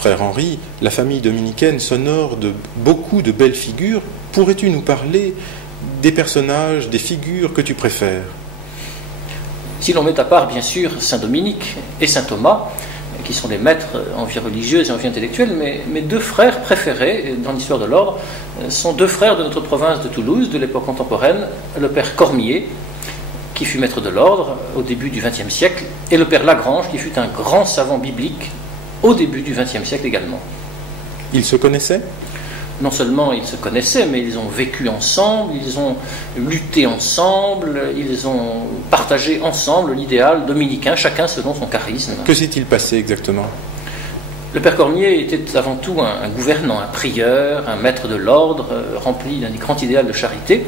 frère Henri, la famille dominicaine s'honore de beaucoup de belles figures. Pourrais-tu nous parler des personnages, des figures que tu préfères? Si l'on met à part, bien sûr, Saint Dominique et Saint Thomas, qui sont des maîtres en vie religieuse et en vie intellectuelle, mais mes deux frères préférés dans l'histoire de l'ordre sont deux frères de notre province de Toulouse, de l'époque contemporaine, le père Cormier, qui fut maître de l'ordre au début du XXe siècle, et le père Lagrange, qui fut un grand savant biblique au début du XXe siècle également. Ils se connaissaient? Non seulement ils se connaissaient, mais ils ont vécu ensemble, ils ont lutté ensemble, ils ont partagé ensemble l'idéal dominicain, chacun selon son charisme. Que s'est-il passé exactement? Le père Cormier était avant tout un gouvernant, un prieur, un maître de l'ordre, rempli d'un grand idéal de charité.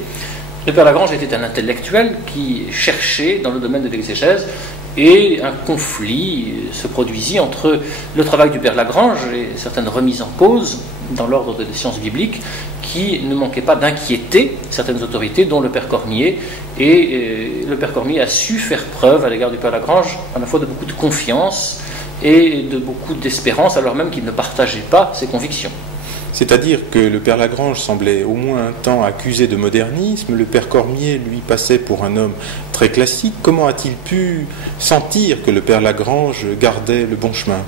Le père Lagrange était un intellectuel qui cherchait dans le domaine de l'exégèse, et un conflit se produisit entre le travail du père Lagrange et certaines remises en cause dans l'ordre des sciences bibliques qui ne manquaient pas d'inquiéter certaines autorités, dont le père Cormier. Et le père Cormier a su faire preuve à l'égard du père Lagrange à la fois de beaucoup de confiance et de beaucoup d'espérance, alors même qu'il ne partageait pas ses convictions. C'est-à-dire que le père Lagrange semblait au moins un temps accusé de modernisme, le père Cormier, lui, passait pour un homme très classique. Comment a-t-il pu sentir que le père Lagrange gardait le bon chemin?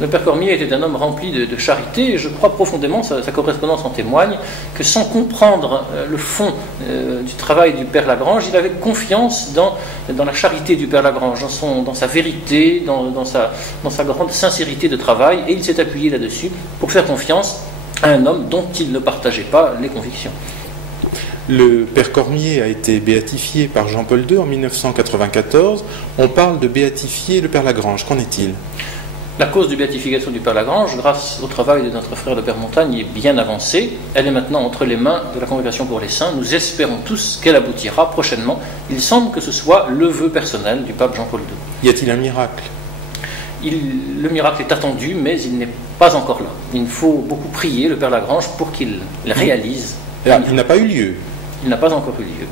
Le père Cormier était un homme rempli de charité, et je crois profondément, sa correspondance en témoigne, que sans comprendre le fond du travail du père Lagrange, il avait confiance dans la charité du père Lagrange, dans sa vérité, dans sa grande sincérité de travail, et il s'est appuyé là-dessus pour faire confiance à un homme dont il ne partageait pas les convictions. Le père Cormier a été béatifié par Jean-Paul II en 1994. On parle de béatifier le père Lagrange. Qu'en est-il? La cause de béatification du père Lagrange, grâce au travail de notre frère le père Montagne, est bien avancée. Elle est maintenant entre les mains de la Congrégation pour les Saints. Nous espérons tous qu'elle aboutira prochainement. Il semble que ce soit le vœu personnel du pape Jean-Paul II. Y a-t-il un miracle? Le miracle est attendu, mais il n'est pas encore là. Il faut beaucoup prier le père Lagrange pour qu'il réalise. Il n'a pas eu lieu. Il n'a pas encore eu lieu.